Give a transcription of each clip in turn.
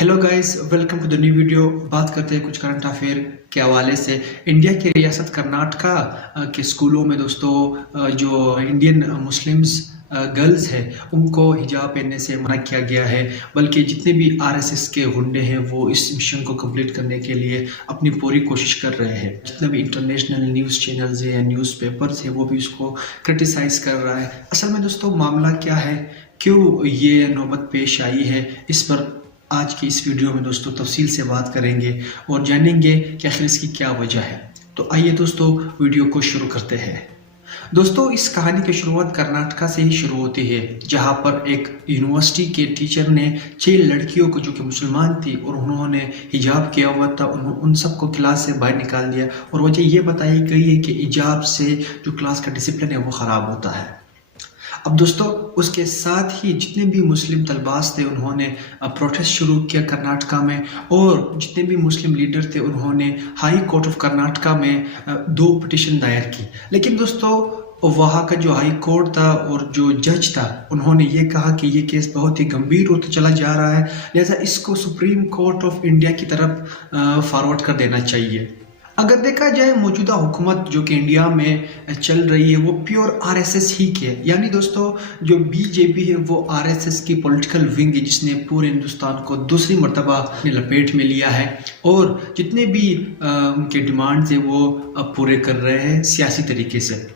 Hello guys, welcome to the new video. बात करते हैं कुछ करंट अफेयर के हवाले से। इंडिया की रियासत कर्नाटका के स्कूलों में दोस्तों जो इंडियन मुस्लिम्स गर्ल्स हैं उनको हिजाब पहनने से मना किया गया है, बल्कि जितने भी आरएसएस के गुंडे हैं वो इस मिशन को कंप्लीट करने के लिए अपनी पूरी कोशिश कर रहे हैं। जितने भी इंटरनेशनल न्यूज़ चैनल्स हैं, न्यूज़ पेपर्स हैं, वो भी इसको क्रिटिसाइज कर रहा है। असल में दोस्तों मामला क्या है, क्यों ये नौबत पेश आई है, इस पर आज की इस वीडियो में दोस्तों तफसील से बात करेंगे और जानेंगे कि आखिर इसकी क्या वजह है। तो आइए दोस्तों वीडियो को शुरू करते हैं। दोस्तों इस कहानी की शुरुआत कर्नाटका से ही शुरू होती है, जहां पर एक यूनिवर्सिटी के टीचर ने 6 लड़कियों को जो कि मुसलमान थी और उन्होंने हिजाब किया हुआ था उन सबको क्लास से बाहर निकाल दिया और वजह ये बताई गई है कि हिजाब से जो क्लास का डिसिप्लिन है वो ख़राब होता है। अब दोस्तों उसके साथ ही जितने भी मुस्लिम तलबास थे उन्होंने प्रोटेस्ट शुरू किया कर्नाटका में, और जितने भी मुस्लिम लीडर थे उन्होंने हाई कोर्ट ऑफ कर्नाटका में 2 पिटिशन दायर की। लेकिन दोस्तों वहाँ का जो हाई कोर्ट था और जो जज था उन्होंने ये कहा कि ये केस बहुत ही गंभीर होता चला जा रहा है, लिहाजा इसको सुप्रीम कोर्ट ऑफ इंडिया की तरफ फॉरवर्ड कर देना चाहिए। अगर देखा जाए मौजूदा हुकूमत जो कि इंडिया में चल रही है वो प्योर आरएसएस ही की है, यानी दोस्तों जो बीजेपी है वो आरएसएस की पॉलिटिकल विंग है जिसने पूरे हिंदुस्तान को दूसरी मर्तबा अपनी लपेट में लिया है और जितने भी उनके डिमांड्स है वो पूरे कर रहे हैं सियासी तरीके से।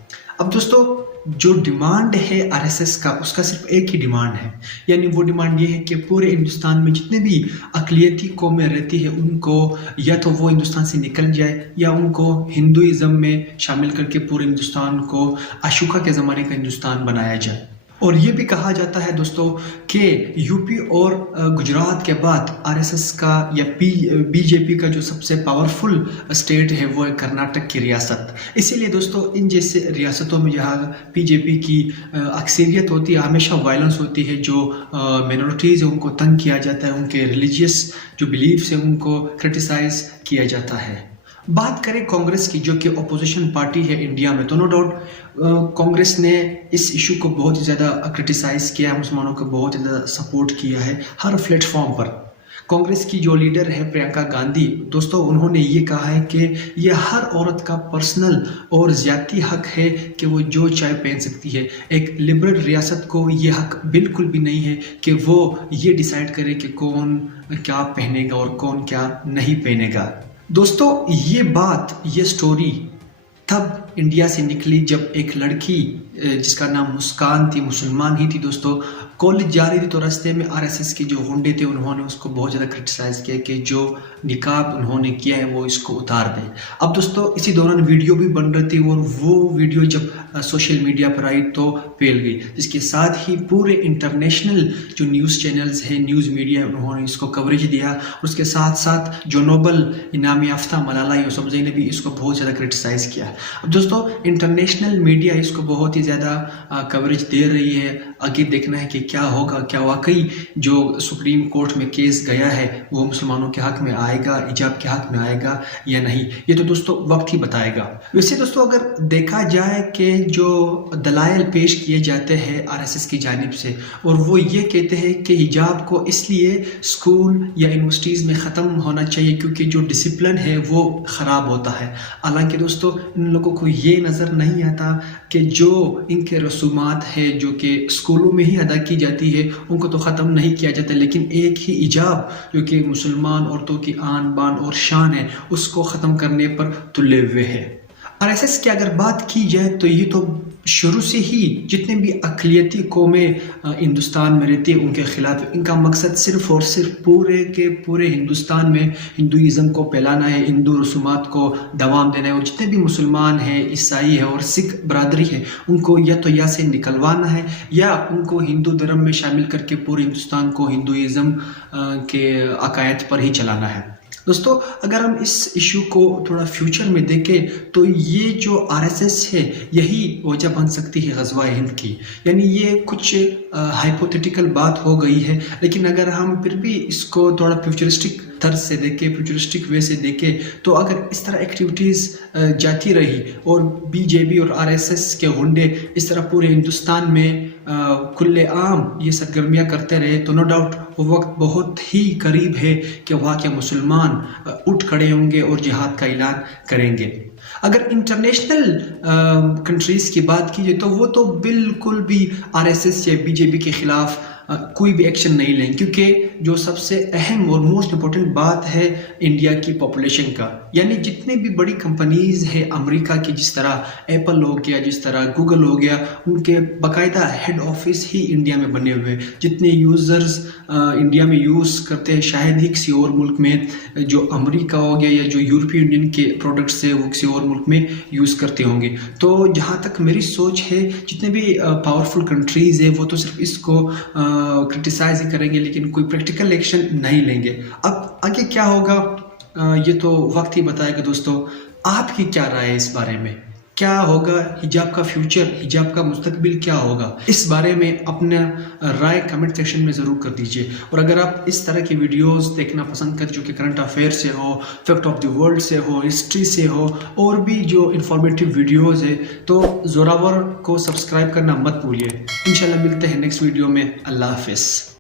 अब दोस्तों जो डिमांड है आरएसएस का, उसका सिर्फ एक ही डिमांड है, यानी वो डिमांड ये है कि पूरे हिंदुस्तान में जितने भी अक़लियती कौमें रहती है उनको या तो वो हिंदुस्तान से निकल जाए या उनको हिंदुइज़्म में शामिल करके पूरे हिंदुस्तान को अशोका के ज़माने का हिंदुस्तान बनाया जाए। और ये भी कहा जाता है दोस्तों कि यूपी और गुजरात के बाद आरएसएस का या बीजेपी का जो सबसे पावरफुल स्टेट है वो है कर्नाटक की रियासत। इसीलिए दोस्तों इन जैसे रियासतों में जहाँ बीजेपी की अक्सरियत होती है हमेशा वायलेंस होती है, जो मिनॉरिटीज़ है उनको तंग किया जाता है, उनके रिलीजियस जो बिलीफ्स हैं उनको क्रिटिसाइज किया जाता है। बात करें कांग्रेस की जो कि अपोजिशन पार्टी है इंडिया में, तो नो डाउट कांग्रेस ने इस इशू को बहुत ही ज़्यादा क्रिटिसाइज़ किया है, मुसलमानों को बहुत ज़्यादा सपोर्ट किया है हर प्लेटफॉर्म पर। कांग्रेस की जो लीडर है प्रियंका गांधी दोस्तों उन्होंने ये कहा है कि ये हर औरत का पर्सनल और ज़्यादती हक है कि वो जो चाहे पहन सकती है। एक लिबरल रियासत को ये हक बिल्कुल भी नहीं है कि वो ये डिसाइड करे कि कौन क्या पहनेगा और कौन क्या नहीं पहनेगा। दोस्तों ये स्टोरी तब इंडिया से निकली जब एक लड़की जिसका नाम मुस्कान थी, मुसलमान ही थी दोस्तों, कॉलेज जा रही थी तो रास्ते में आरएसएस के जो गुंडे थे उन्होंने उसको बहुत ज़्यादा क्रिटिसाइज़ किया कि जो निकाब उन्होंने किया है वो इसको उतार दें। अब दोस्तों इसी दौरान वीडियो भी बन रही थी और वो वीडियो जब सोशल मीडिया पर आई तो फैल गई, जिसके साथ ही पूरे इंटरनेशनल जो न्यूज़ चैनल्स हैं, न्यूज़ मीडिया है, उन्होंने इसको कवरेज दिया। उसके साथ साथ जो नोबल इनाम याफ्ता मलाला यूसुफजई ने भी इसको बहुत ज़्यादा क्रिटिसाइज़ किया। अब दोस्तों इंटरनेशनल मीडिया इसको बहुत ही ज़्यादा कवरेज दे रही है। आगे देखना है कि क्या होगा, क्या वाकई जो सुप्रीम कोर्ट में केस गया है वो मुसलमानों के हक में आएगा, हिजाब के हक में आएगा या नहीं, ये तो दोस्तों वक्त ही बताएगा। वैसे दोस्तों अगर देखा जाए कि जो दलाइल पेश किए जाते हैं आरएसएस की जानिब से, और वो ये कहते हैं कि हिजाब को इसलिए स्कूल या यूनिवर्सिटीज़ में ख़त्म होना चाहिए क्योंकि जो डिसिप्लिन है वो ख़राब होता है। हालांकि दोस्तों इन लोगों को ये नज़र नहीं आता कि जो इनके रसूमात है जो कि स्कूलों में ही अदा की जाती है उनको तो ख़त्म नहीं किया जाता, लेकिन एक ही हिजाब जो कि मुसलमान औरतों की आन बान और शान है उसको ख़त्म करने पर तुले हुए है। आरएसएस की अगर बात की जाए तो ये तो शुरू से ही जितने भी अक़लियती कौमें हिंदुस्तान में रहती है उनके खिलाफ, इनका मकसद सिर्फ़ और सिर्फ पूरे के पूरे हिंदुस्तान में हिंदुइज़्म को फैलाना है, हिंदू रसूमात को दवाम देना है, और जितने भी मुसलमान हैं, ईसाई है और सिख बरादरी है उनको या तो या से निकलवाना है या उनको हिंदू धर्म में शामिल करके पूरे हिंदुस्तान को हिंदुइज़्म के अकायद पर ही चलाना है। दोस्तों अगर हम इस इशू को थोड़ा फ्यूचर में देखें तो ये जो आरएसएस है यही वजह बन सकती है ग़ज़वा हिंद की, यानी ये कुछ हाइपोथेटिकल बात हो गई है, लेकिन अगर हम फिर भी इसको थोड़ा फ्यूचरिस्टिक طرز سے دیکھے، فیوچرسٹک وے سے دیکھے، تو اگر اس طرح ایکٹیویٹیز جاتی رہی اور BJP اور RSS کے گنڈے اس طرح پورے ہندوستان میں کھلے عام یہ سرگرمیاں کرتے رہے تو نو ڈاؤٹ وہ وقت بہت ہی قریب ہے کہ وہاں کے مسلمان اٹھ کھڑے ہوں گے اور جہاد کا اعلان کریں گے۔ اگر انٹرنیشنل کنٹریز کی بات کیجیے تو وہ تو بالکل بھی RSS یا BJP کے خلاف کوئی بھی ایکشن نہیں لیں، کیونکہ جو سب سے اہم اور موسٹ امپورٹنٹ بات ہے انڈیا کی پاپولیشن کا، یعنی جتنے بھی بڑی کمپنیز ہیں امریکہ کی، جس طرح ایپل ہو گیا، جس طرح گوگل ہو گیا، ان کے باقاعدہ ہیڈ آفس ہی انڈیا میں بنے ہوئے، جتنے یوزرز انڈیا میں یوز کرتے ہیں شاید ہی کسی اور ملک میں، جو امریکہ ہو گیا یا جو یورپی یونین کے پروڈکٹس ہیں وہ کسی اور ملک میں یوز کرتے ہوں گے۔ تو جہاں تک میری سوچ ہے جتنے بھی پاورفل کنٹریز ہیں وہ تو صرف اس کو کرٹیسائز ہی کریں گے لیکن کوئی پریکٹیکل ایکشن نہیں لیں گے۔ اب آگے کیا ہوگا یہ تو وقت ہی بتائے گا۔ دوستو آپ کی کیا رائے ہے اس بارے میں؟ کیا ہوگا حجاب کا فیوچر، حجاب کا مستقبل کیا ہوگا؟ اس بارے میں اپنا رائے کمنٹ سیکشن میں ضرور کر دیجئے، اور اگر آپ اس طرح کی ویڈیوز دیکھنا پسند کریں جو کہ کرنٹ افیئر سے ہو، فیکٹ آف دی ورلڈ سے ہو، ہسٹری سے ہو، اور بھی جو انفارمیٹیو ویڈیوز ہے، تو زوراور کو سبسکرائب کرنا مت بھولیے۔ انشاءاللہ ملتے ہیں نیکسٹ ویڈیو میں۔ اللہ حافظ۔